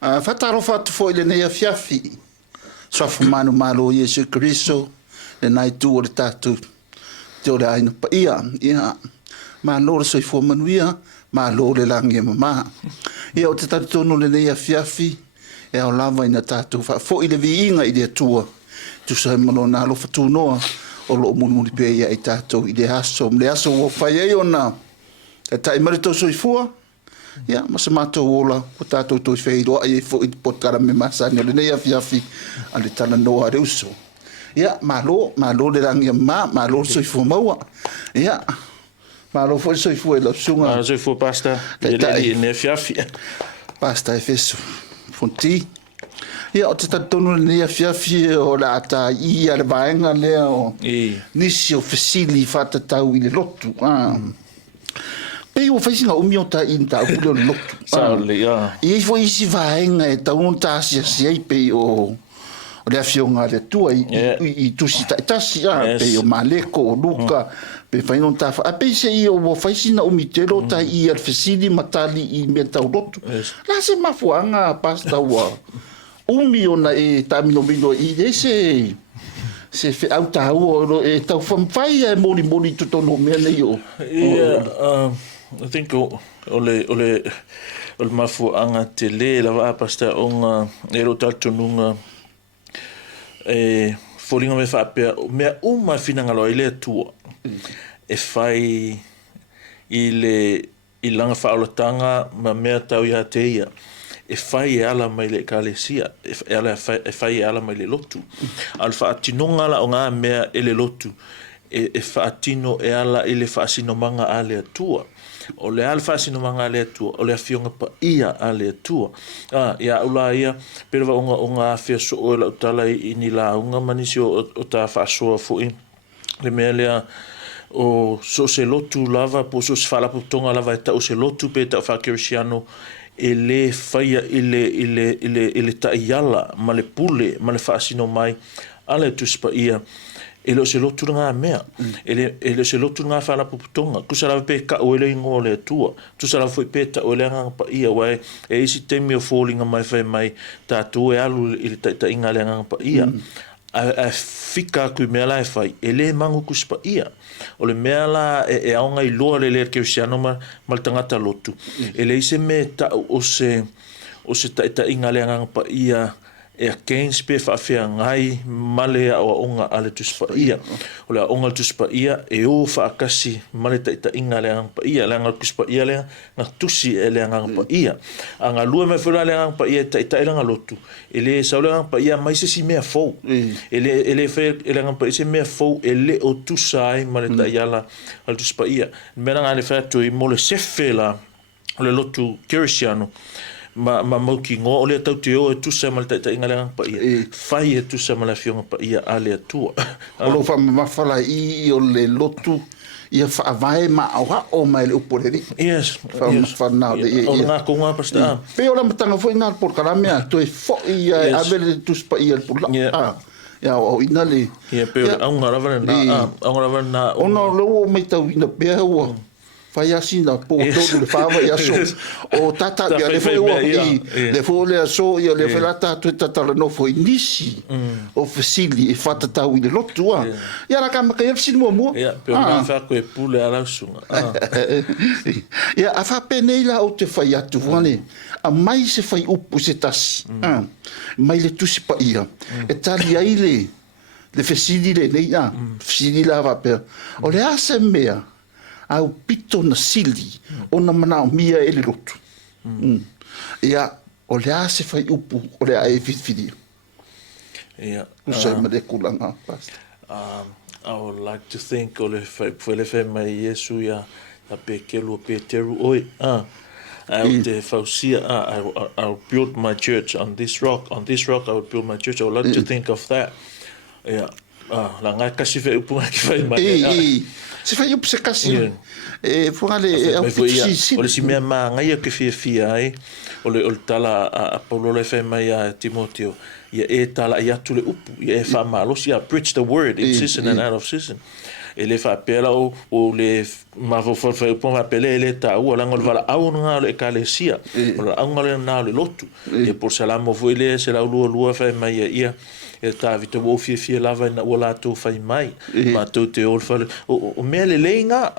Fataro fatu fo ile nei fiafi. Sofu manu malo Yesu Kristo le nai tu o le tatu. Te o le aina pa ia. Ma lo le soifua manuia, ma lo le langi mama. Ia o te tatu tonu le nei fiafi, e au lava ina tatu. Fo ile vi inga i le tua. Tu sa malo na lo fatu noa, o lo muni pe ia i tatu i le aso. Mle aso o fai e ona. E tai marito soifua, ia, ma se mātou ola, ko tātou toi wheiroa, e fo i potkara me masani, le nei afiafi, a le tana noa reuso. Ia, malo le rangi ma lo soifua maua. Ia, malo fo i soifua e la sunga. Ma soifua pasta, e ne afiafi. Pasta e fesu, fonti. Ia, o te tatonu le nei afiafi, o la ata i a le vaenga lea, o nisi o fesili fata tau i le lotu. Pei o faisi nga umi o ta inta o kule o lotu. Saole, ia. I fo isi vaenga e tau un tasi a siai pei o le afionga le tua i tusi ta tasi pei o maleko o luka pe fai non ta fa. A pei se i o faisi na umi te lo ta i al fesili matali i mea tau lotu. La se mafuanga pasta ua. Umi o na e tamino mino i de se fe au tau e tau whamwhai e mori tutono mea nei o. Ia, I think ole mafu anga te le la pasta onga ero tatu nunga folinga me fa pe me uma finanga lo ile tua e fai i langa fa o tanga ma me tau ia teia e fai ala mai le kalesia e fai ala mai le lotu al fa tinonga la onga me ele lotu e fa tino e ala ile fa sino manga ale tua o le alfa sino manga le tua o le afionga pa ia ale tua ia ula ia pero onga fia so o la tala ini la unga manisi o ta fa so fo in le melia o so se lotu lava po so se fala po tonga lava ta o se lotu pe ta fa cristiano ele faia ele ta iala ma le pule ma le fa sino mai ale tu spa ia ele se lotu nga mea ele se lotu nga fala putonga kusala pe ka ole ngole tua tu sala foi peta ole nga pa ia wai e isi temi o falling mai fai mai ta tu e alu ile ta ingale nga pa ia a fika ku mela fai ele mangu kuspa ia ole mela e aunga i loa le cristiano mal tangata lotu ele ise me ta o se ta ingale nga pa ia e against pe fa fia ngai male o onga ale tuspa ia ole onga tuspa ia e o fa kasi male ta inga le pa ia le nga tuspa ia le nga tusi ele nga pa ia anga lua me fula le nga pa ia ta nga lotu ele sa le nga pa ia mai se si me fo ele fe ele nga pa se me fo ele o tusai male ta yala al tuspa ia me nga le fa to i mole se fela le lotu cristiano ma mauki ngo ole tau te o tu sa mal ta ingala pa ia fai tu sa mal afionga pa ia ale tu o fa ma fala i o le lotu ia fa vai ma o mai le uporeri yes fa na o nga ko nga pasta pe ola matanga foi nga por karamea to e fo ia abele tu pa ia por la ya o inale pe o nga rava na ono lo mai tau ina pe o fai asina po todo le fava ia so o tata ia le foi o le foi le so ia le felata tu tata no foi nisi o facili e fata tau i le lotu ia la kama ka sin mo ia pe na fa ko e pule ala sunga ia a fa penei la o te fai atu vane a mai se fai upu se tasi mai le tusi pa ia e tali ai le facili le nei facili la va per o le ase mea au pito na sili ona mana mia ele lotu ia o le ase fai upu o le ai fitfidi ia usa me de kulanga pas I would like to thank ole fai mai Yesu ya pe kelo Peteru oi I would fausia I'll build my church on this rock I would build my church I would like to think of that yeah la nga kasi fe upu ki fai mai se fai upu se kasi e fungale ole si mea ma ngai ke fia ai ole tala a Paulo le fe mai a Timoteo ia e tala ia tule upu ia e fa malo si a preach the word in season and out of season ele fa pela o le ma fo po ma pele ele ta o la ngol vala au nga le kalesia o la ngol na le lotu e por sala mo vo ele se la lu fa mai ia e ta vito o fie lava na o la to fa mai ma to te o fa o me le lenga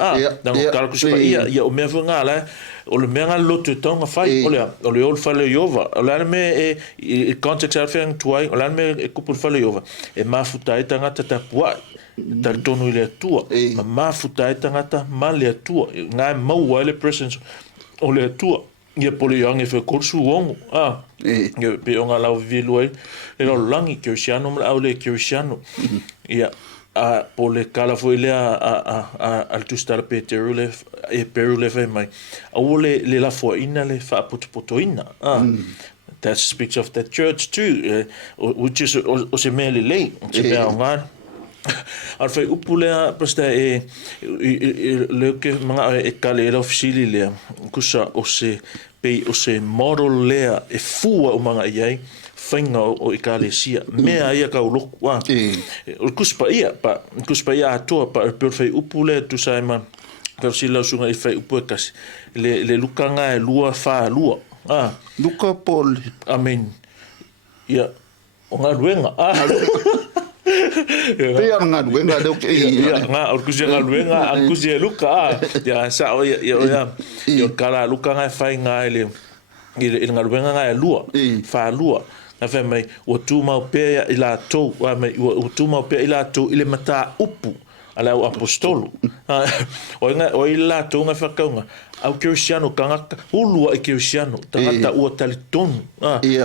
na o kala ku spa ia o me vo nga la o le menga lotu tonga fai o le ol fa le yova o la me e context afeng tuai o la me e kupul fa le yova e mafuta e tangata tapua tal tonu le tua ma mafuta e tangata ma le tua nga mau le presence o le tua ia pole yang e fe kursu wong ia pe onga la vilu e lo langi kirsiano ma au le kirsiano ia a pole kala foi le al tustar peteru le e peru le fe mai au le la foi ina le fa putoina that speaks of the church too which is o se mele le se pe onga al fai upulea presta le ke manga e kale e ofisili le kusa o se model lea e fua o manga iai fainga o i kalesia mea ia ka ulo wa o kuspa ia atoa pa per fai upulea tu saima per sila sunga i fai upu kasi le lukanga e lua fa lua luka pole amen ia o nga luenga Pea nga luenga leo ke nga orkusia nga luenga ankusia luka ya sa ya kala luka nga fai nga ile nga luenga nga lua fa lua na fe mai o tu mau pe ila to wa mai o tu mau pe ila to ile mata upu ala o apostolo o ila to nga fa kaunga au kirsiano kanga ulua e kirsiano tangata ua talitonu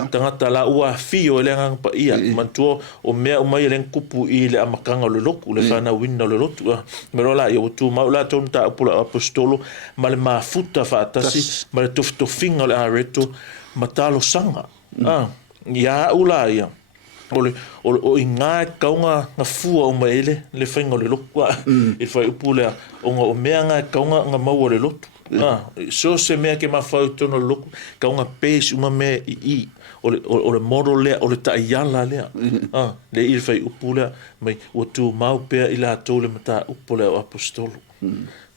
tangata la ua fio ele ngang pa ia mantua o mea o mai len kupu i le amakanga le loku le fana winna le lotu merola ia tu maula ton ta pula apostolo male mafuta fa atasi male toftofinga le areto matalo sanga ia ula ia o inga kaunga nga fua o maele le fainga le loku e fai upula o mea nga kaunga nga mau le lotu so se mea ke mawhau tono loku ka unga pēs uma mea i o le moro lea o le taiyala lea le i fai upu lea mai o tu mau pea i la tau le mata upu lea o apostolo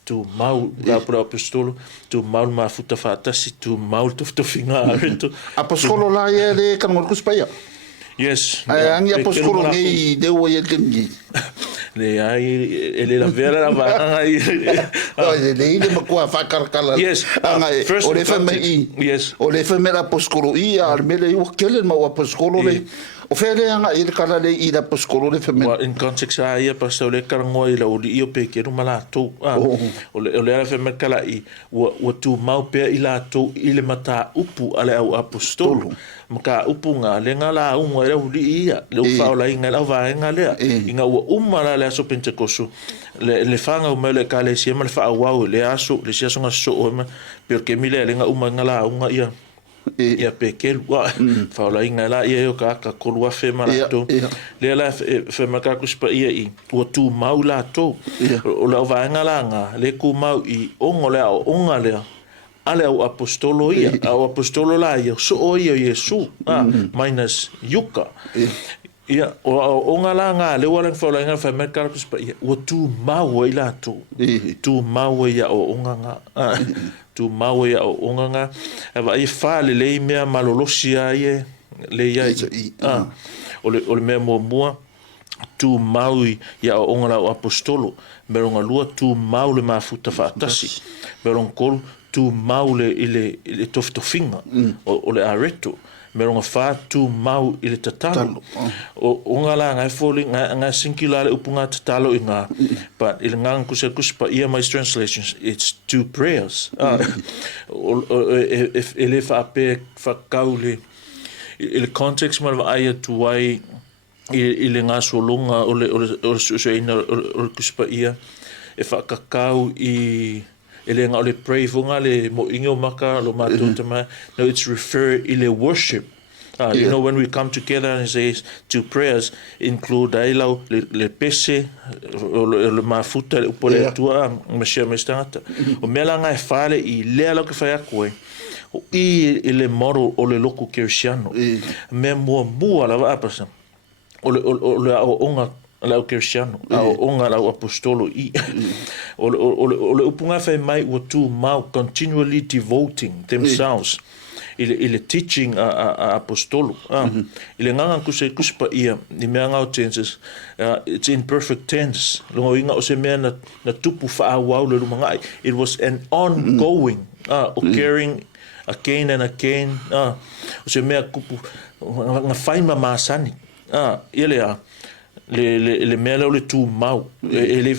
tu mau la pro apostolo tu mau mafuta fatasi tu mau toftofinga apostolo la ia le kanongol kuspaia yes angi apostolo ngai de o ia kengi le ai ele la vera la va le ile makua fakarkala yes o le famei yes o le famela apostolo ia al mele o kele ma apostolo le o fele anga ile kala le ida apostolo le famela in context ia pastor le karango i la o io pe ke no mala to o le la famela kala i o tu mau pe i la to ile mata upu ale au apostolo maka upunga le ngala unga le uli ia le faula inga la va inga le inga o umala le aso pentecoso le fanga o mele kale si mal fa wa le aso le sia songa so o perché mile le nga uma ngala unga ia ia pekel wa faula inga la ia yo ka kolua fe mala to le la fe maka kuspa ia i o tu maula to o la va ngala nga le ku mau i ongo le o unga le ale au apostolo ia au apostolo la ia so o ia Yesu minus yuka ia o ngala nga le wala fola nga fa merka kuspa ia o tu mau ila tu mau ia o nganga tu mau ia o nganga ava i fa le mea malolosia ia le ia o le mea mo tu mau ia o ngala o apostolo meronga lua tu mau le mafuta fa atasi meron kol tu mau le toftofinga o le areto meronga fa tu mau i le tatalo o ngala ngai foli ngai singular upunga tatalo inga but il ngang kuspa ia my translations it's two prayers if ele fa pe fa kaule il context mal ai tu ai il nga solonga o so ina o kuspa ia e fa kakau i ele nga ole pray funga le mo ingo maka lo matutama no it's refer ile worship you know when we come together and say two prayers include ailo le pese le mafuta le pole tua mashia mestata o mela nga fale i le lo ke fa koe i ile model o le loku kirsiano me mo la va pasa o le onga lau Cristiano au onga lau apostolo I o le upunga fai mai ua tu mau continually devoting themselves ile teaching a apostolo ile nganga kuspa ia ni mea ngau tenses it's in perfect tense longo inga o se mea na tupu fa wau le lumangai it was an ongoing occurring again and again o se mea kupu nga faima masani ile le mea le tu mau ele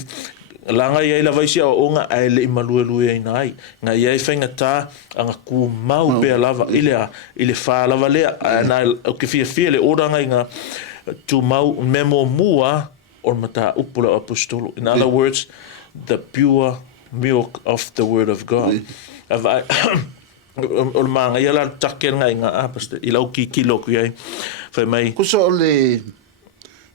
langa ia la vai sia onga ai le malue ai nai nga ia fainga ta anga ku mau pe lava ile fa lava le na o ke fia le oranga inga tu mau memo mua or mata upula apostolo in other words the pure milk of the word of God ava o manga ia la takel nga inga pastor ilau kilo ku ai fa mai kuso le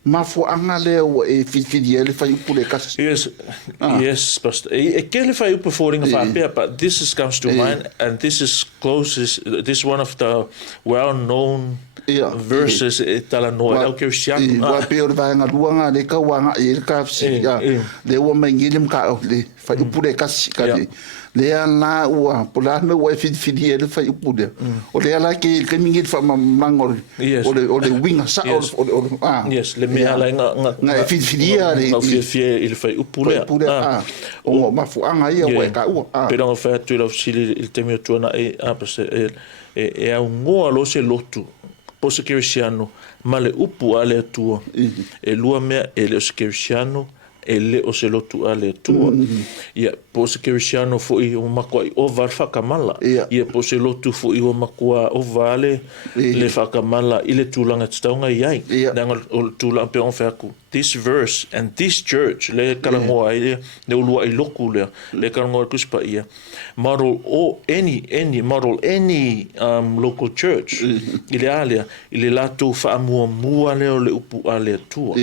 mafu angale o e fidiele fai upule kas. Yes, but e kele fai upu falling of but this comes to mind, and this is closest. This is one of the well-known verses tala no el Cristiano. Wa pe o vai nga luanga le ka wanga e ka le o mengilim ka le fai upule kas ka le ana ua pola me wa fidiele fai upule. O le ala ke mingit fa mangor o le winga sa yes le me ala nga fidia le fie il fai upule o mafu anga ia wa ka pero o fa tu lo sili il temio tuana e a un lo se lotu posso Cristiano male upu ale tua e lua mea ele o Cristiano ele o se lotu ale tua ia posso Cristiano foi o makua o var fakamala ia posso lotu foi o makua o vale le fakamala ile tulanga tstaunga iai nanga o tula pe on faku this verse and this church le kalangoa ile le ulua i loku le kalangoa kuspa ia model any local church ile alia ile lato fa mua le upu ale tua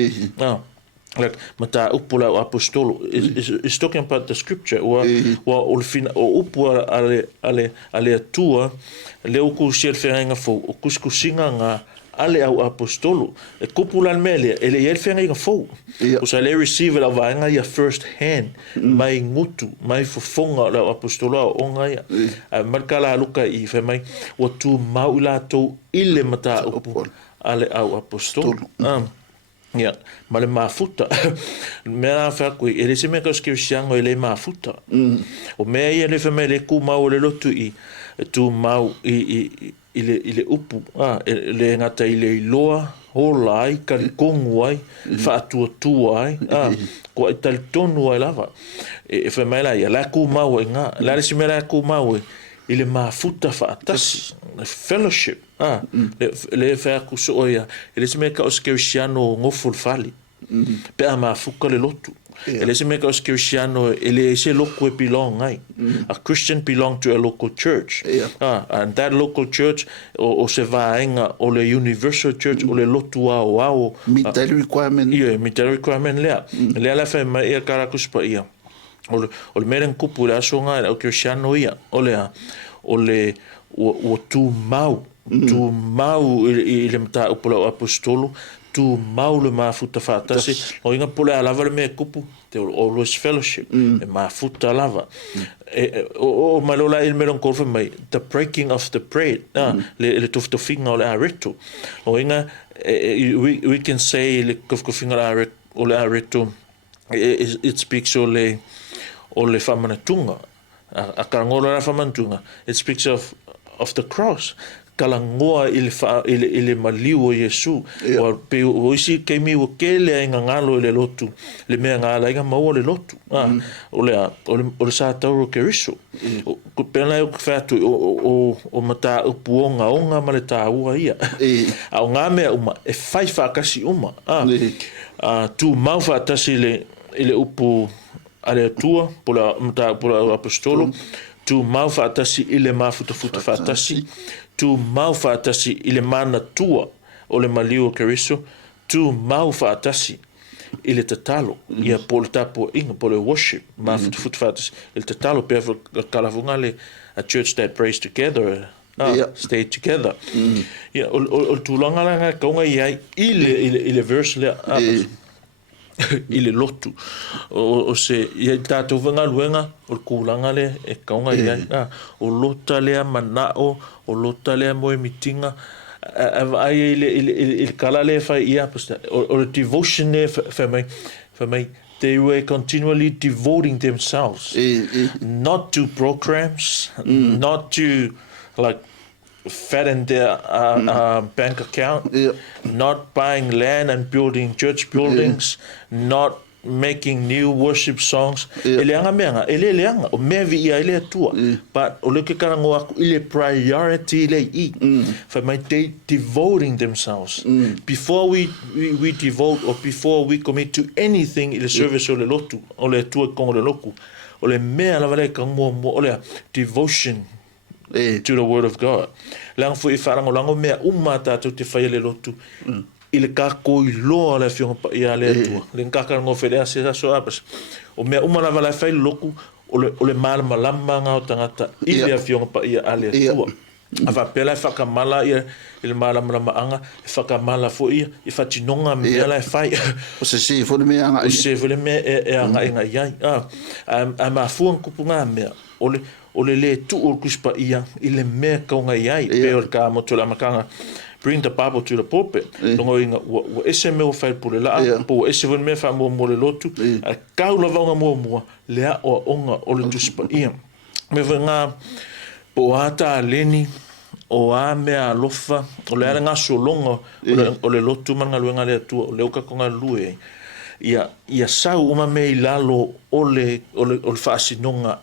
like mata upula o apostolo is talking about the scripture wa olfina o upua ale tua le uku shelfenga fo o kuskusinga nga ale au apostolo e kupula mele ele yelfenga fo o sa le receive la vanga ya first hand mai ngutu mai fofonga la apostolo o nga markala luka I fe mai o tu maula to ile mata upu ale au apostolo Ja, ma le mafuta. Mea fa ko ele se me kas Cristiano ele mafuta. O me ia le fa me le ku mau le lotu I tu mau ile upu. Le ngata ile loa holai kan kongu ai fa tu ai. Ko tal tonu ai lava. E fa me la ia la ku mau nga. La se me la ku mau ile mafuta fa tas fellowship le fa ku so ia ele se me ka os Cristiano ngoful fali pe a mafuka le lotu ele se me ka os Cristiano ele se loku belong ai a Christian belong to a local church and that local church o se vaenga o le universal church o le lotu ao meet the requirement meet the requirement le la fa mai ia kara kuspa ia o le meren kupu le asonga o Cristiano ia o le tu mau ile mta upula apostolo tu mau le mafuta fatasi o inga pula lava le me kupu te always fellowship e mafuta lava o malola il melon korfa mai the breaking of the bread le toftofinga o le areto o inga we can say le toftofinga o le areto it speaks o le famanatunga a karangola la famanatunga it speaks of the cross kalangoa ile maliu o Yesu o pe o isi kemi o kele nga ngalo le lotu le mea ngala nga mau le lotu o le sa tauro keriso ko pena o fatu o mata o puonga onga ma le taua ia a nga me uma e fai fa kasi uma tu mau fa tasi ile upu ale tua pola apostolo tu mau fa tasi ile mafuta fa tasi tu mau fa tasi ile mana tua o le maliu keriso tu mau fa tasi ile tatalo ia pol tapo inga pol worship mafuta fa tasi ile tatalo pe kalavunga le a church that prays together stay together o tu langa kaunga ia ile verse le i le lotu. O se, ia tātou wanga luenga, o le kūlanga le, e kaunga iai, o lota lea manao, o lota lea moe mitinga, ai il kala le fai ia, o le devotion le for mai, they were continually devoting themselves, not to programs, not to like fatten their bank account, not buying land and building church buildings, not making new worship songs. Eleanga meanga, eleanga, o mea vi ia ele tua. But o leke karango aku, ile priority ile I. For my they devoting themselves. Before we devote or before we commit to anything ile service o le lotu, o le tua kongo le loku, o le mea la vale kango mo, o le devotion to the word of God. Lang fu I wharangolango mea tātou te whaia le lotu. I le kako I loa le fionga pa ia le atua. Le nkakarango whelea se so apas. O mea umana wala whai loku o le malama lama o tangata I le fionga pa ia ale atua. A whapela I whakamala ia I le malama lama anga, I whakamala fu ia, I whatinonga mea la whai. O se se fo le mea anga. O se fo le mea e anga inga iai. A mafuang kupunga mea. O le tu o kuspa ia I le mea kaunga iai. Pe o ka motu la makanga. Bring the Bible to the pulpit. Longo inga wa ese me o fai pule la. Po ese ven me fa mo le lotu. A kaula vanga mo lea o onga o le tuspa ia. Me venga po ata leni o a mea lofa o le ara ngaso longa o le lotu manga luenga le tu o le uka konga lue. Ia sau uma me lalo o le faasinonga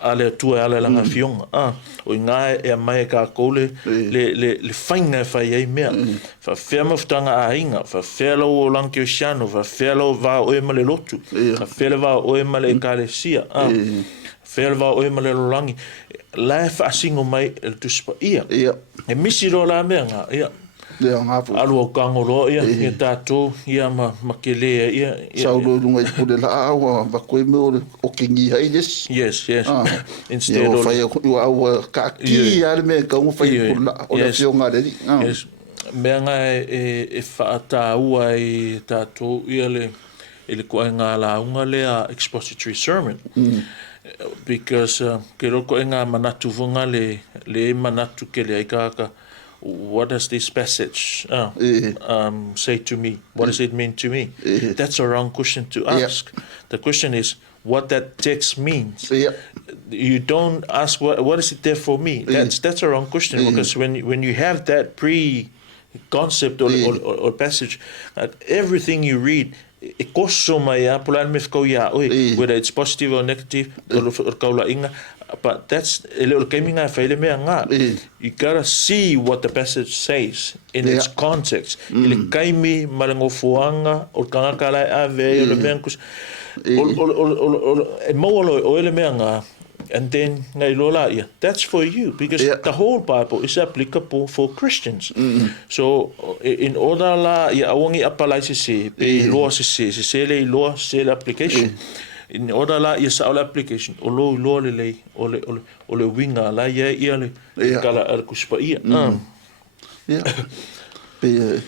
ale tua ale langa fionga o inga e mai ka kole le fainga fai ai mea fa fema ftanga a inga fa felo o lanki oceano fa felo va o e male lotu fa felo va o e male kalesia felo va o e male langi la fa singo mai el tuspa ia e misi ro la mea ia alu o kango lo ia ia tatou ia makele ia saulo lunga I pule la awa ba koe me o kingi hai yes instead of fai o awa ka ki ale me ka un fai pula o le fionga le yes me nga e faata ua I tatou ia le koe ngā la unga le expository sermon because ke roko ngā manatu vunga le manatu ke le aikaka. What does this passage say to me? What does it mean to me? That's a wrong question to ask. The question is what that text means. You don't ask what is it there for me. That's a wrong question because when you have that pre-concept or passage, everything you read, whether it's positive or negative, but that's you gotta see what the passage says in its context. And then that's for you because the whole Bible is applicable for Christians. So in order la awangi apalai se lo se le application. In order la sa application o lo le winga la ia le kala al kuspa ia. Pe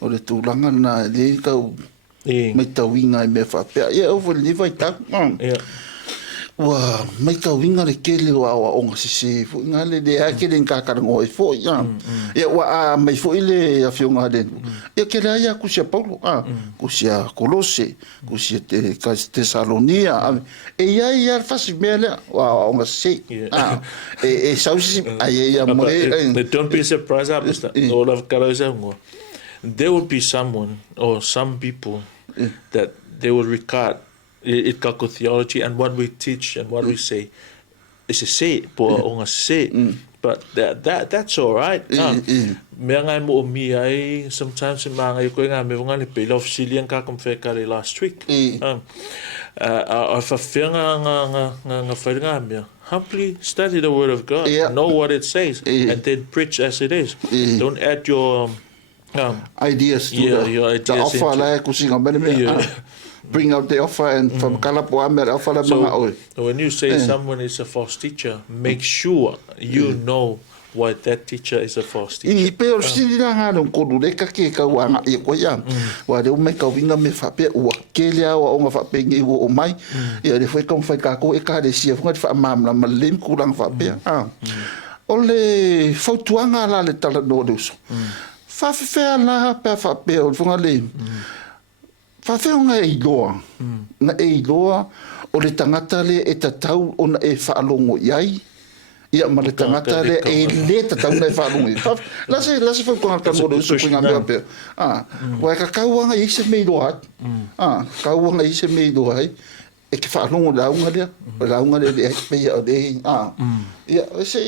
o le tūlanga na le kau mai tau winga I me whapea. Over le vai tak. Wa mai ka winga le kele wa onga se fu ngale de akele nkaka ngoi fo ya wa mai fo ile ya fionga den ya kele ya ku sia Paulo ku sia Kolose ku sia Tesalonia ya fasi mele wa onga se sausi ai ya mo don't be surprised all of Kalosa there will be someone or some people that they will regard it kako theology and what we teach and what we say is a say po onga say but that's all right me ngai mo mi ai sometimes ma ngai ko nga me nga le pe of Cillian ka kom fe kale last week fa fenga nga fa nga me humbly study the word of God know what it says and then preach as it is don't add your ideas to your ideas offer la kusinga bring out the offer and from kalapo amer offer la mga when you say someone is a false teacher make sure you know why that teacher is a false teacher. I pe o sini la nga no ko le ka ke ka wa e ko ya wa de me ka winga me fa pe wa ke le o nga fa pe ngi o mai ya de foi kom fa ka ko e ka de si fa fa mam la malim ku lang fa pe o le fa tuanga la le tala do de so fa fe la pe fa pe o fa le fa fe nga e loa na e loa o le tangata le e tatau ona e fa alongo yai ia ma le tangata le e le tatau na e fa alongo la se fa ko ka mo do so nga pe wa ka kauanga i se me loa kauanga i se me loa e ke fa alongo la unga le e pe ia de ia ese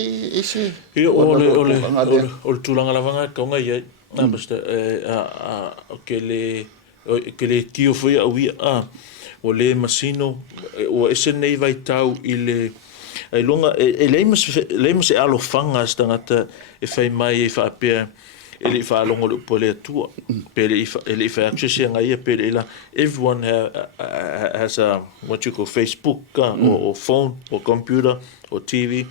o tulanga la vanga ka nga ia na basta ke le tio foi a wi o le masino o ese nei vai tau i le ai longa e lemas e alo fanga stangata e fai mai e fa pe ele fa longo le pole tua pe ele fa access nga ia pe la everyone has a what you call Facebook or phone or computer or TV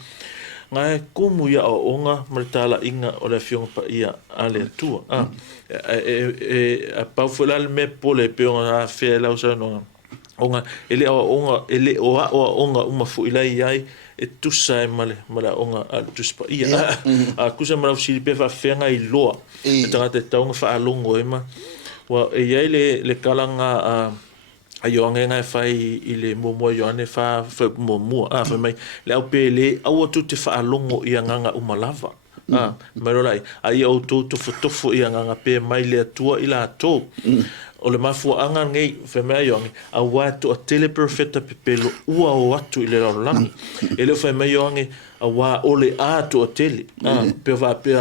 nga como ia o onga martala inga o le fiong pa ia ale tua a paufulal me pole pe ona fe la usa no onga ele onga uma fu ilai ai e tusa e male onga a tuspa ia a kusa mara fili pe fa fenga i loa e tanga te taunga fa alongo ema wa e ia le kalanga a yoanga nga fai i le momo yoane fa momo fa mai le au pe le au tu te fa alongo i nganga umalava mai ai au tu tofu i nganga pe mai le tua i la to o le mafu anga ngai fe mai yongi a watu a tele perfecta pepelo ua o watu i le langi ele fe mai yongi a wa ole a to a tele pe va pe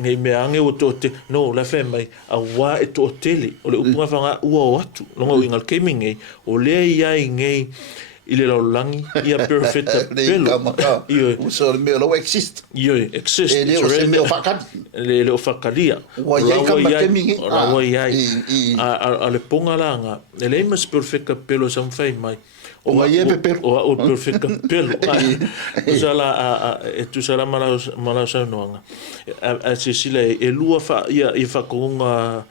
ngai me ange o to te no la fe mai a wa e to tele o le upunga fanga ua o watu longo ingal kemi ngai o le ia ngai i le langi ia perfecta pelo io uso me lo exist exist ele o me o fakad le o fakalia wa ia ka kemi a le ponga langa le mas perfecta pelo sam fai mai o ia pe o perfecta pelo usala tu sala mala sa noanga a sile e lua fa ia i fa konga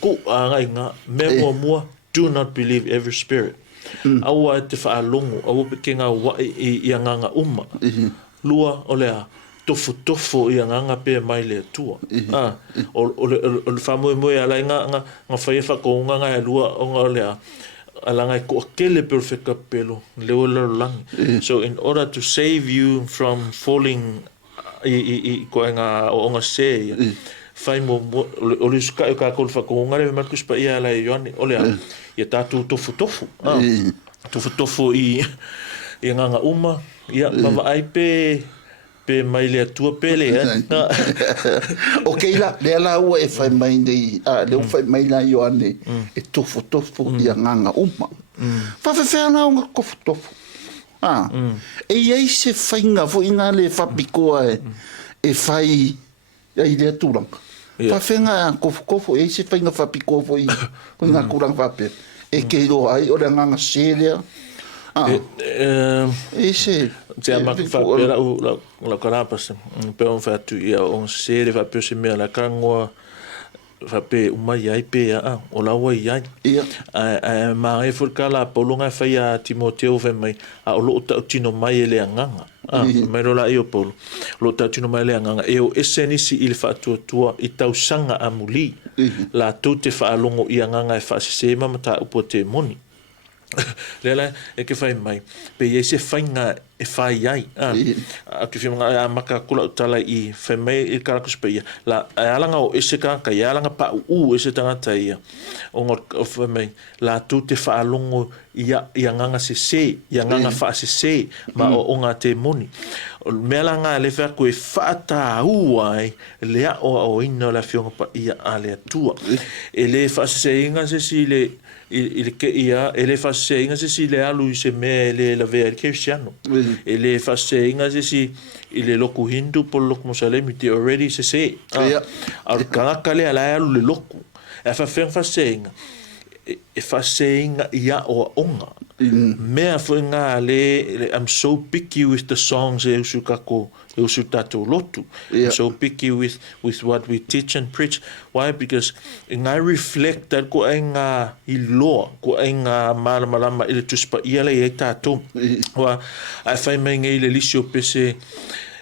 ku anga inga memo mo do not believe every spirit awa te fa longo awa kenga wa i nganga uma lua olea tofu i nganga pe mai le tua o famo mo ala nga fa konga nga lua onga olea alanga ko kele perfecta pelo le lang so in order to save you from falling i ko nga onga se fai mo o le ska ka ko fa ko ngare me markus pa ia la yone ole ia tatu tofu i nganga uma ia mama ai pe mai le tua pele okay la o e fai mai nei le fai mai la yone e tofu i nganga uma fa na un tofu e ia se fai nga fo ina le fa pikoa e fai ai le tulang fa fenga kofu e se fenga fa piko foi ko nga kurang fa pe e ke lo ai o nga selia e se te ama fa pe la karapas pe on fa tu ia on serie va pe se me la kango fa pe umai ai pe o la wa ia ma e furkala polonga fa ia Timoteo ve mai a lo ta tino mai ele nganga mai rola io polo lo ta tino mai le nganga e o esenisi il fa tua i tau sanga amuli la tutte fa longo i nganga e fa se ma mata upo te moni lela e ke fai mai pe ye se fainga e fai ai a ke fai maka kula tala i fai mai i karakus pe la alanga o ese ka alanga pa ese tanga tai o fai mai la tu te fa longo ia nganga se ia nganga fa se ma o nga te moni mela nga le fa ko e fa ta ai le o ina la fionga pa ia ale tua e le fa se inga se si le il che ia ele fa inga se si le alu se me le la ver che siano ele fa inga se si il loku hindu por loku mosalemi ti already se al kana kale ala alu le loku e fa inga whaseinga ia o onga. Mea whainga I'm so picky with the songs e usu kako, e usu tatou lotu. Yeah. I'm so picky with what we teach and preach. Why? Because I reflect that ko ai ngā I loa, ko ai ngā malama I le tuspa ia le e tatou. Wa, ai whai mai ngai le lisi o pese,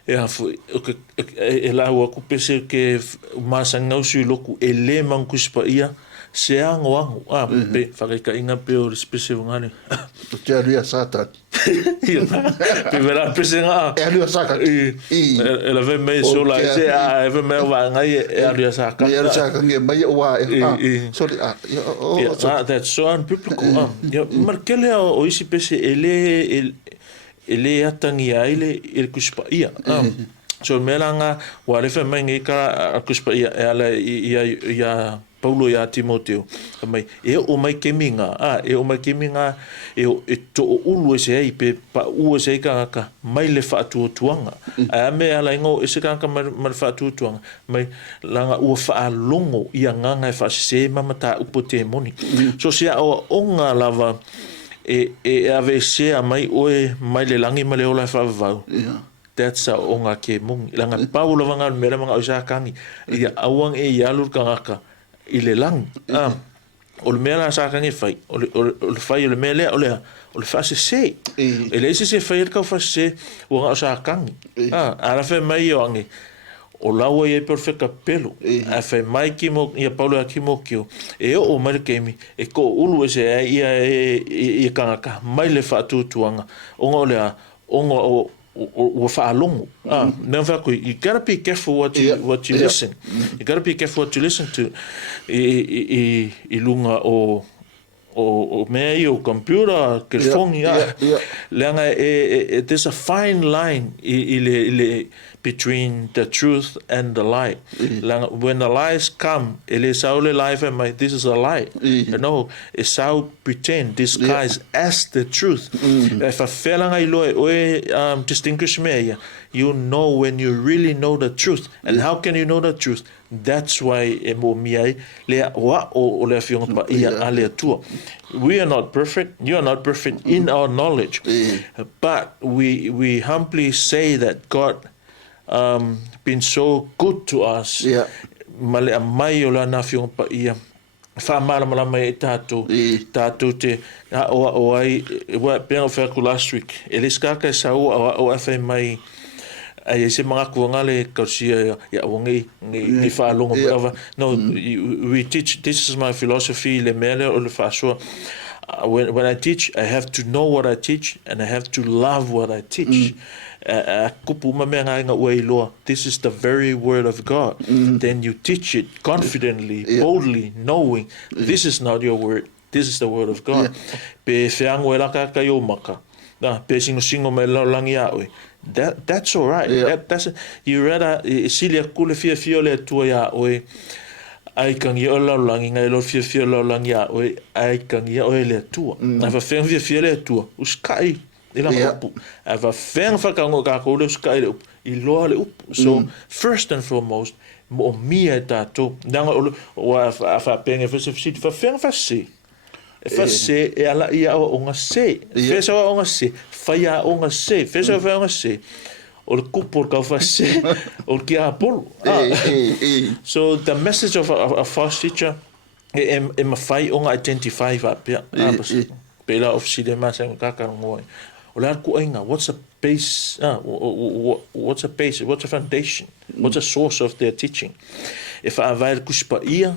e lau aku pese ke masanga usu I loku e le mangkuspa ia, se ango ango. Pe, whakaika inga pe o spese wangani. Te aria satan. Pe vera pese ngā. E aria satan. E la ve mei so la, e ve mei wa ngai e aria satan. Me aria satan nge mai o wa e. Sorry, that's so unbiblical. Markele o isi pese ele atangi aile ele kuspa ia. So melanga wa refa mai ngai ka kuspa ia ala ia Paulo ia Timoteo mai e o mai keminga e o mai keminga e to ulu se ai pe pa u se ka mai le fa tuanga a me ala ngo e se ka mai fa tuanga mai langa u fa longo ia nganga e fa se mamata upote moni so se o onga lava e ave se mai oe mai le langi mai le ola fa va that's a onga ke mung langa Paulo vanga mera manga o sa kangi ia awang e yalur kangaka I le lang. O le mea la sa kange fai. O le fai o le mea lea o le fa se se. E le se fai kau fa se o ngā o sa kange. Ara fe mai o ange. O laua i e perfecta pelo. A fe mai ki mo, ia Paulo a ki mo kio. E o mai le keimi. E ko ulu e se ia e kangaka. Mai le fa tuanga. O ngā o lea. O ngā o whaalongo. You gotta be careful what you listen. You gotta be careful what you listen to. I lunga o mea o computer, ke fongi Leanga there's a fine line between the truth and the lie. When the lies come, ele saule lie this is a lie. You know, it sao pretend disguise as the truth. If a felanga ilo distinguish me, you know when you really know the truth. And how can you know the truth? That's why we are not perfect. You are not perfect in our knowledge, but we humbly say that God been so good to us. Male mai o la na fiong pa ia. Fa mala mai tato te o ai wa pe o last week. Eliska ka sa o fa mai ai se mga kuangale kausia ya wongi ni fa longo brava. No, we teach. This is my philosophy. Le mele o le fa so. When I teach, I have to know what I teach, and I have to love what I teach. This is the very word of God. Then you teach it confidently, boldly, knowing this is not your word. This is the word of God. That's all right. That's you rather silia kule fia le tua oe. Ai kang ia la langi ngai lo fia la langi oe ai kang ia oe le tua. Na fa fia le tua. Uskai ila upu. Ava feng fa kango ka ko le uskai le upu. I loa le upu. So first and foremost mo mia tato nanga o fa penge fa feng fa se. Fa se e ala ia o nga se. Fa so o nga se. Fa ia o nga se. Fa so fa o nga se. O le kupor ka fa se. O ki a polo. So the message of a false teacher e mawhai o nga identify va pia. Pela of si de masa ka ngoi. O le ku ainga, what's a base? What's a base? What's a foundation? What's a source of their teaching? If I vai kuspa ia,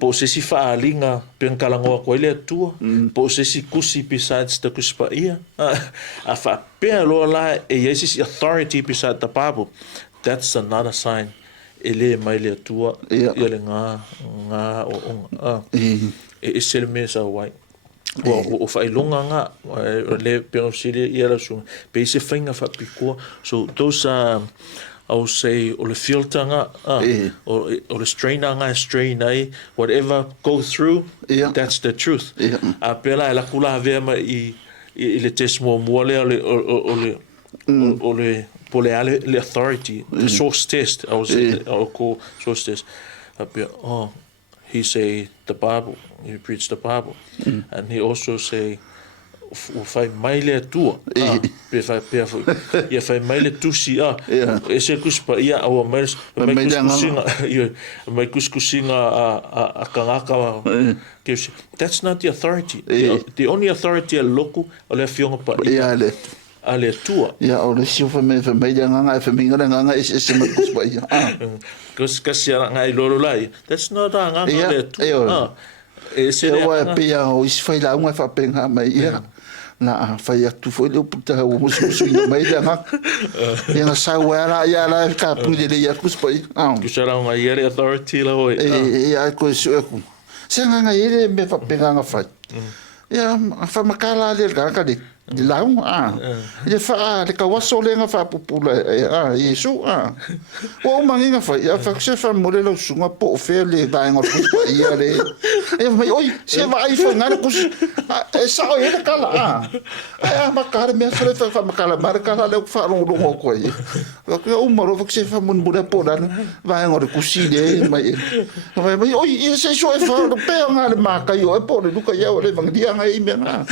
po se si fa linga pen kalangoa ko ile tua, po se si kusi besides the kuspa ia. A fa pe lo la e Jesus authority beside the Bible. That's another sign. Ele mai le tua ile nga o e sel me sa wai. O fai longa nga le pero sile ia su pe se finga fa piko. So those I will say o le filtanga or the strain ai whatever go through that's the truth. A pela la kula ve ma I le tesmo mole o le pole le authority the source test I will say or call source test. He say the Bible he preached the Bible. And he also say, fai mai le tua. Pe fai pea fui. Ia fai mai le tusi e se kuspa ia awa mai kuskusinga a kangaka. That's not the authority. The only authority a loku o le fionga pa ia. A le tua. Ia o le sio fai mai le nganga e fai minga le nganga e se mai kuspa ia. Kasi ngai lolo lai. That's not a nganga le tua. E se wa pea o is fai la unga fa penga mai ia. Na fai atu foi le puta o musu mai nga ia sa wala ia la ka puli le ia kuspa ku sara nga ia authority la oi ia ko su ku se nga ile me fa penga nga fai ia fa makala le ka de la ia fa le ka waso le nga fa pupula Yesu o mangi nga fa ia fa se fa mole lo sunga po fe le ba nga kuspa ia le ia mai oi se vai fa nga kus e sa o ele kala makara me fa makala markala le fa ro ko ai o maro fa se fa mun buda podan va nga kusi de mai oi e se so e fa do pe nga le maka yo e po le duka ya o le vangia nga i me nga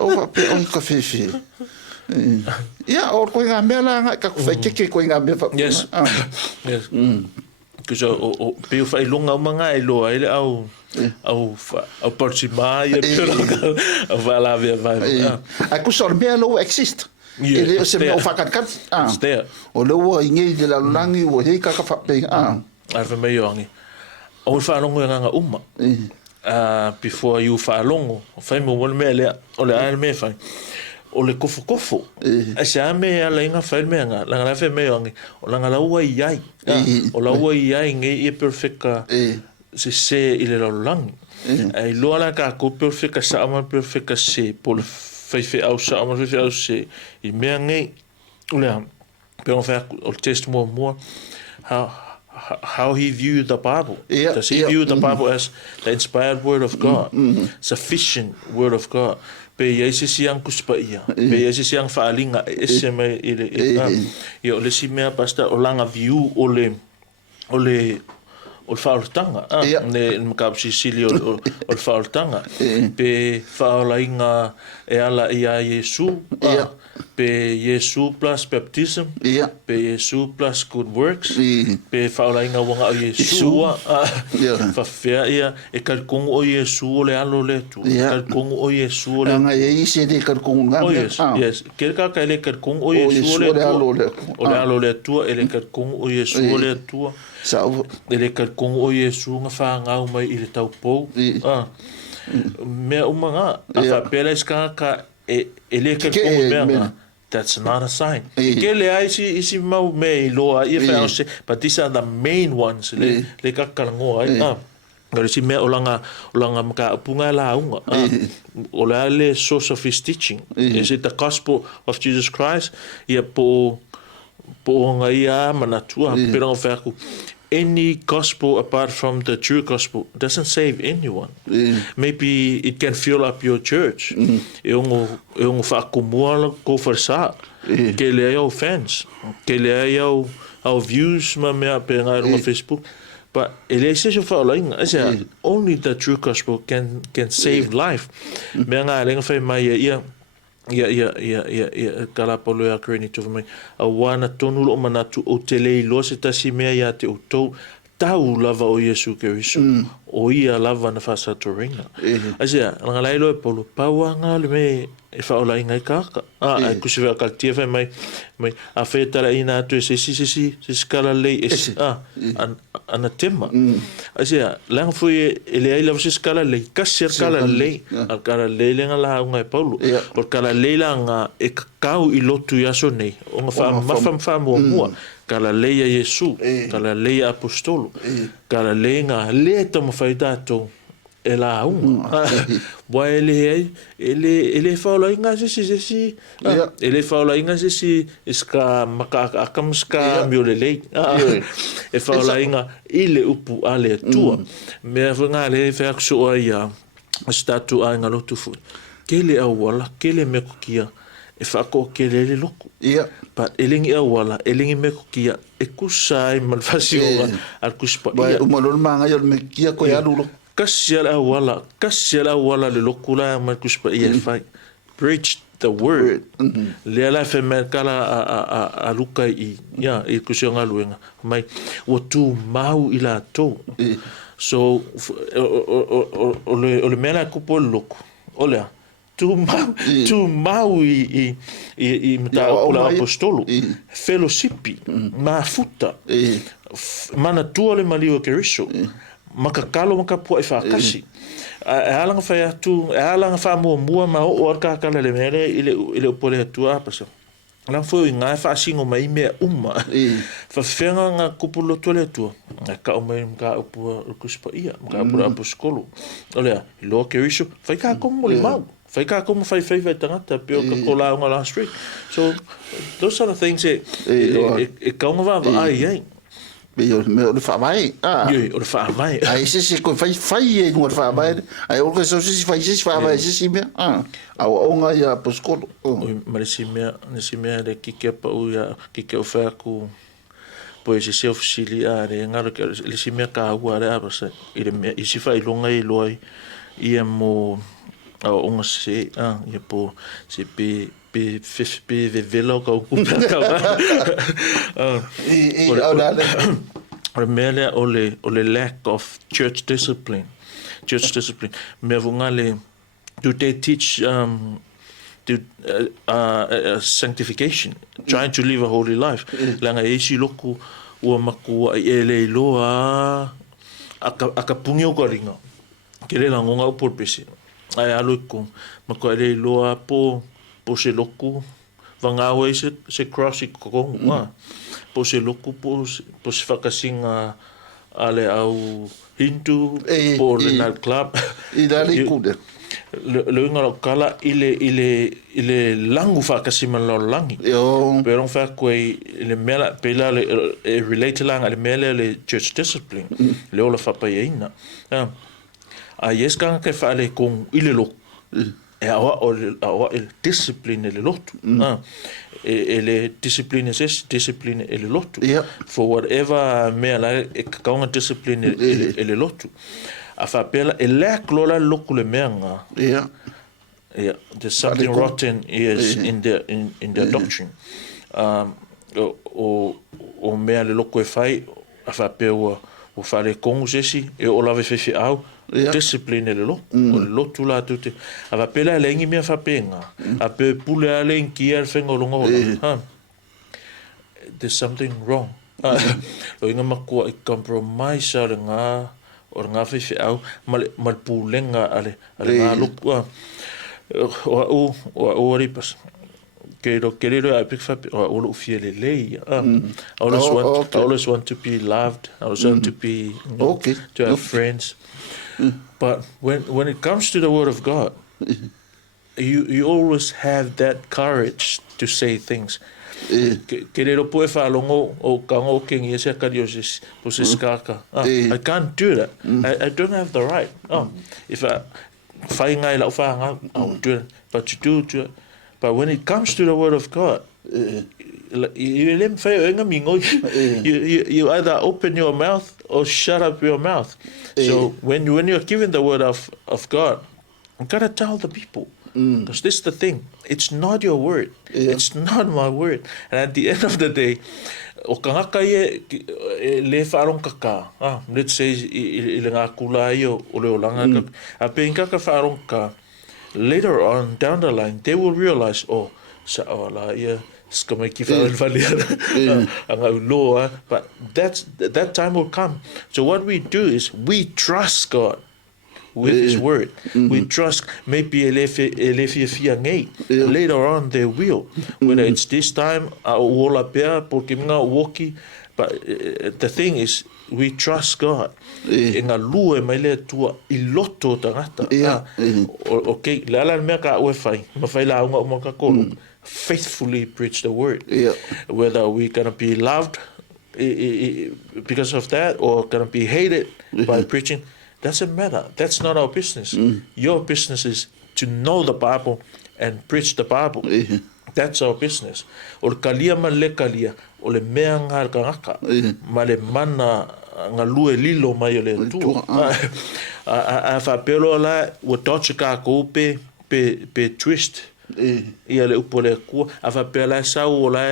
o fa pe o ka fe ia o ko nga me la nga ka fa ke ko nga me fa yes que o pe fa longa manga e lo ele au partimai va la vai a ku sor me lo exist ele se me o fa kat o lo ingi de la langi o he ka fa pe a fa me yongi o fa longo nga umma before you fa longo fa mo me le o le al me fa o le kofo a sa me ala inga fa me nga la fa me yongi o la la ua iai o la ua iai nge e perfecta se ile lo lang ai lo ala ka ko perfecta sa ama perfecta se por fe au sa ama fe au se i me nge le pe on fa o testimony more how he viewed the Bible. Does he view the Bible as the inspired word of God, sufficient word of God? Pe Yesu siang kuspaia, pe Yesu siang faalinga ese mai ile ia ole si mea pasta olanga view ole faultanga ne mkapsi sili ole faultanga pe faulainga e ala ia Yesu pe Yesu plus baptism pe Yesu plus good works pe faulainga wanga o Yesu fa fea ia e kalkongo o Yesu le alo le tu kalkongo o Yesu le nga e ise de kalkongo nga yes kelka ka le kalkongo o Yesu le alo le tu ele kalkongo o Yesu le tu sa ele kalkongo o Yesu nga fa nga mai ile tau pou me umanga fa pela ska ka ele kalkongo me that's not a sign. Kele ai si mau me loa ia fa se but these are the main ones le ka kalango ai ngari si me olanga maka punga la unga ola le source of his teaching is it the gospel of Jesus Christ ia po nga ia manatua pero fa any gospel apart from the true gospel doesn't save anyone. Maybe it can fill up your church. E ongo fa kumua ko farsa. Ke le au fans. Ke le au views ma me pe nga no Facebook. But ele se so fa lainga. Only the true gospel can save life. Me nga lenga fa mai ia kala polo ya kreni tu mai awana tonu lo manatu o tele lo se tasi mea ya te utou tau lava o Yesu Keriso o ia lava na fasa toringa asia nga lailo e polo pawa nga le me e fa ola inga kaka ai kusiva kaltia fa mai a feta la ina tu se skala le ana tema asia lang foi ele ai lava se skala le kasir kala le al kala le nga la nga e polo o kala le nga e kau i lotu ya so nei o nga fa mo kala le ya Yesu kala le ya apostolo kala le nga le to mo fai dato ela boa ele fala inga si ele fala inga si ska maka akamska miolele e fala inga ile upu ale tua me vanga le fexo ia statu anga lotu fu kele awala kele mekokia e fako kele le loko but elingi awala elingi mekokia e kusai malfasio al kuspa ba umalol manga yo mekia ko ya lulo Kasiala wala le lokula ma kuspa fai. Preach the word. Le ala fe me kala a luka i kusionga luenga. Mai o tu mau ila to. So ole mena kupo loko. Olea. Tu mau i mta pula apostolo. Fellowshipi. Mafuta. Mana tua le maliwa keriso. Makakalo makapua i whakasi. E alanga whai atu, e alanga wha mua ma o kakala le mere ile upole atua apasa. Lang fwoi ngai whaasingo mai mea Whawhenga ngā kupulo tole atua. Ka o mai mga upua kuspa ia, mga upura aposkolo. Olea, i loa keriso, whai ka komo le mau. Whai ka komo whai tangata, pio ka kola o ngā last week. So, those are the things e kaunga wawa ai ai. Me o le whaamai. Yui, o le whaamai. Ai sisi koe whai e ngua whaamai. Ai o le sisi whaamai sisi mea. Au onga ia poskolo. Ma nisi mea le kike pa u ia kike o whaku po e se self-sili a re ngaro le si mea ka ua re apasa. I si whai longa i loai ia mo au onga se ia po se pe velo ka ukupa ka o mele o le lack of church discipline me vunga le do they teach sanctification, trying to live a holy life langa esi loku ua maku ai ele loa aka pungi o karinga kele la ngonga por pesi ai alo ko maku ele loa po se loku vanga we se cross ko po se loku po se whakasinga ale au Hindu po le night club I dali kude le ngalo kala ile langu whakasima lo langi pero fa koe le mela pela le relate langa le mela le church discipline le ola whapaina a yes kanga ke whaale kong ile lo awa il discipline le lotu ele discipline is discipline ele lotu for whatever mea la kaunga discipline ele lotu a whapela ele klola loku le mea ngā there's something rotten is in their doctrine o mea le loku e whai a whapea o whare kongu sesi o lawe whewhi au discipline le lo o le lotu la tute a whapela le ingi mea whapenga a pe pule a le inki ar whenga o longa there's something wrong lo inga makua I compromise a le ngā o ngā whewhi au ma le pulenga ale ngā lupu o aripas Kerero I pick up all of feel lei. I always want to be loved. I always want to be to have friends. But when it comes to the word of God, you always have that courage to say things. Kerero poe whalongo o kango kengi e se kariosis po se skaka. I can't do that. I don't have the right. If I whai ngai lau whanga, I'll do it. But you do. But when it comes to the word of God, you either open your mouth or shut up your mouth. So when you're given the word of God, you gotta tell the people. Because this is the thing. It's not your word. It's not my word. And at the end of the day, o kangaka le whaarong kaka. Let's say i le ngā kula o le olanga. A pe kaka whaarong ka. Later on, down the line, they will realize, sa'awala ia, skamai ki whawel whalia, but that time will come. So what we do is we trust God with His word. We trust maybe later on they will. Whether it's this time, but the thing is, we trust God. E ngā lua mai lea tua I loto tangata. Okay, le ala mea ka ue whai. Ma whai la unga umaka koro. Faithfully preach the word. Whether we're going to be loved because of that or going to be hated by preaching, doesn't matter. That's not our business. Your business is to know the Bible and preach the Bible. That's our business. O le kalia ma le kalia, o le mea ngā kangaka, ma le mana ngā lue lilo mai o le tua. a whapelo la ua tōtse kā kou pe twist ia le upo le kua a whapelo la sau o la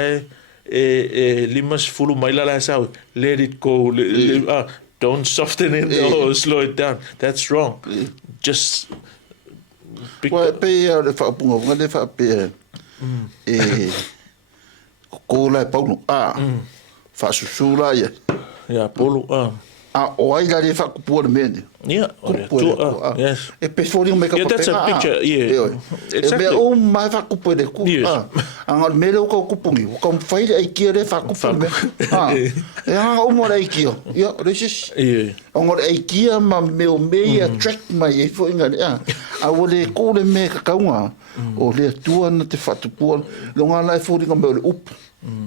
limas fulu maila la sau let it go don't soften it or slow it down, that's wrong. Just Wa pe le whaapunga le whape ko la pauno whaasusula ia ya polo o ai la le whaakupua le mene yeah yes pe fori me ka that's a picture exactly o mai whaakupua le ku anga mele o ka kupungi o ka mwhaile ai kia le whaakupua me anga o mo ai kia ia resis anga ai kia ma meo me attract mai e fo inga a o le ko le me ka kaunga o le tua na te whaatupua longa lai fori ngā meo le upu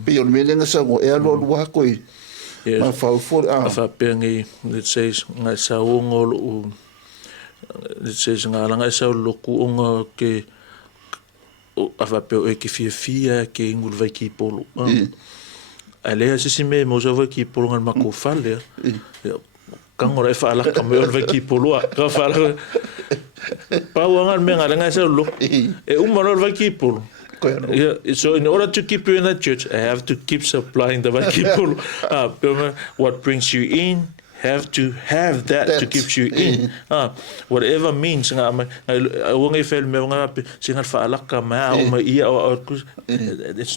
pe o le mele nga sa ngo e alo lua koi ma fa for fa pengi let's say ngai sa ngol let's say nga sa lo ku nga ke afa pe e ki fia ke ngul vai ki polo ale se me mo so vai ki polo ngal mako fale kangora fa la ka me vai ki polo ka fa pa ngal me ngal sa lo e umano vai ki polo. Yeah, so in order to keep you in that church, I have to keep supplying the people. What brings you in, have to have that to keep you in. Whatever means, it's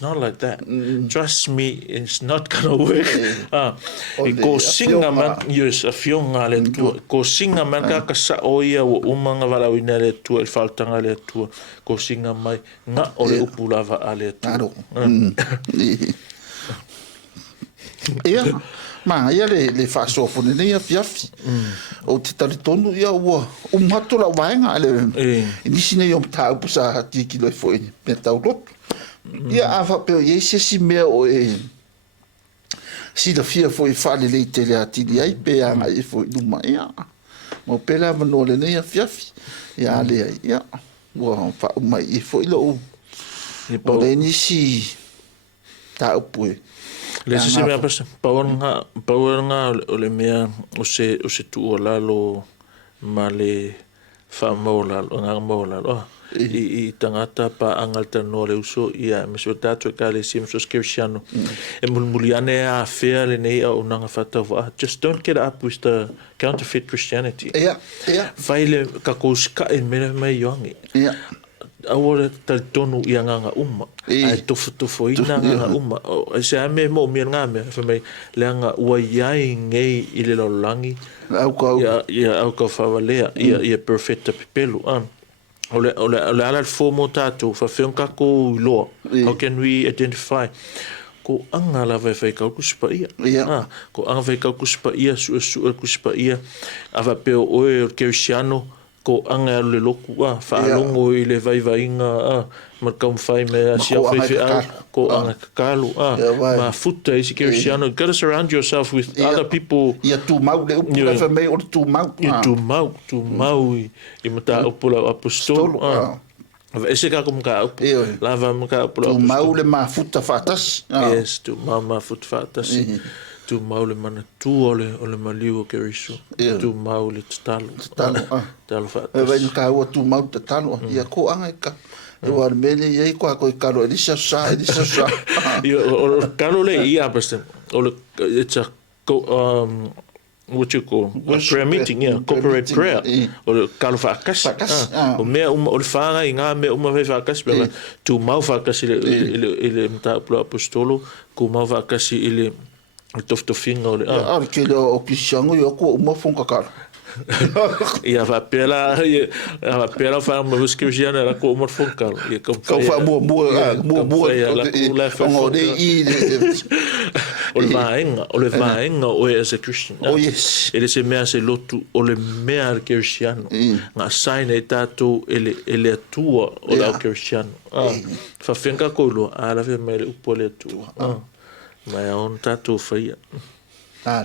not like that. Trust me, it's not gonna work. Ko singa man, yes, a fionga le tua. Ko singa man ka kasa oia o umanga walawina le tua, faltanga le tua. Ko singa mai nga o le upulava ale tua. Ia. Ma ia le faso pone nei afiafi o te talitonu ia ua mato la waenga ale inisi nei o mta upusa hati kilo e foi pe tau lotu ia afa pe o se si mea o si da fia foi fale le tele atili ai pe anga e foi numa ia mo pela mano le nei afiafi ia ale ia ua fa mai e foi lo o le inisi ta upue le se me pasa power nga o le mea o se tu la lo male fa mola nga mola i tangata pa angalta no le uso ia me so tato ka le sim so skersiano e mulmuliane a fair le nei o nga fata just don't get up with the counterfeit Christianity faile ka koska en me mai yongi awore tal tonu ia nga umma ai tofu ina nga umma se ame mo mi nga me fa mai le nga ua yai ngei ile lo langi au ka favalea ia perfecta pepelu ole ala fomo tato fa fionka ko lo how can we identify ko anga la vai ka kuspa ia ko anga vai ka kuspa ia su kuspa ia ava pe o kersiano ko anga le loku fa longo i le vai ma kam fai me asia fai ko anga kalu ma futa isi kersiano gotta surround yourself with other people ia tu mau le upu fa me o tu mau i mata upula apostol ese ka kom ka lava ka upula tu mau le ma futa fatas yes tu ma futa fatas tu maule mana tu ole maliu ke riso tu maule talo fa e vai ka o tu mau talo ia ko anga ka e war mele ia ko karo elisa sa o karo le ia pasta ole it's a what you call prayer meeting corporate prayer o karo fa kas o me o fa nga me vai fa kas tu mau fa kas ile mta apostolo ko mau fa kas ile tofinga ole ke o kisango yo ko mo fonka kar ia va pela fa mo skirjana ra ko mo fonka ia ko fa mo la fa o de i o le vaenga o as a Christian ele se mea se lotu o le mea kersiano nga saina e tatou ele atua o la kersiano fa fenka ko lo ala fe mele upole atua mai on tatou faia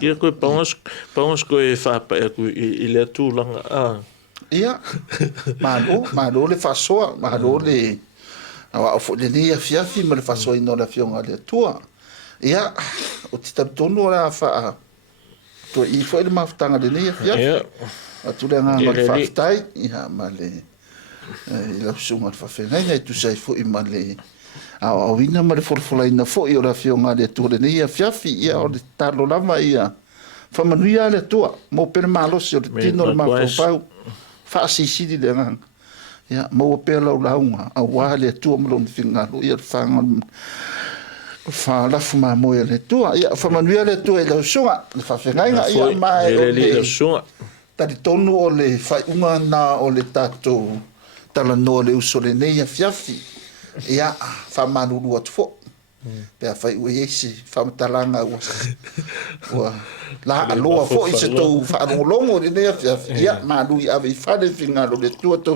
ia ko pawons ko e fa pa ko ile tu langa ia malo le fasoa malo le a fo le ni fiafi me le fasoa ino la fionga le tua ia o tita tonu la fa to I fo le maftanga le nei fia Ia. atu le nga Ia, ma le li. faftai ia ma le I la sunga fa fe ngai tu sai fo I ma le a wina ma le forfolaina fo I ora fionga le tu le nei fiafi ia o le talo lama ia fa manuia le tua mo per malo se o le tino le mafopau fa sisidi le nga ia mo pe la launga a wa le tua mo le finga ia fa fa la fuma mo le tua ia fa manuia le tua le sunga fa fe ngai ia ma Ele li le sunga. tali tonu o le whaiunga na o le tatou tala no le usole nei a fiafi ia whamanuru atu fo pea whai ue eisi whamatalanga ua la aloa fo I se tau whaarongolongo le nei a fiafi ia manui ave I whare whinga lo le tua tau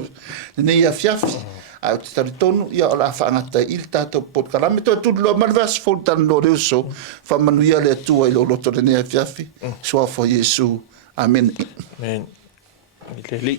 le nei a fiafi a te tali tonu ia o la whaangata I le tatou potkalame toa tu lo manvas fo le tala no le uso whamanuia le tua I lo loto le nei a fiafi soa fo Yesu Amen. Amen. Ele li.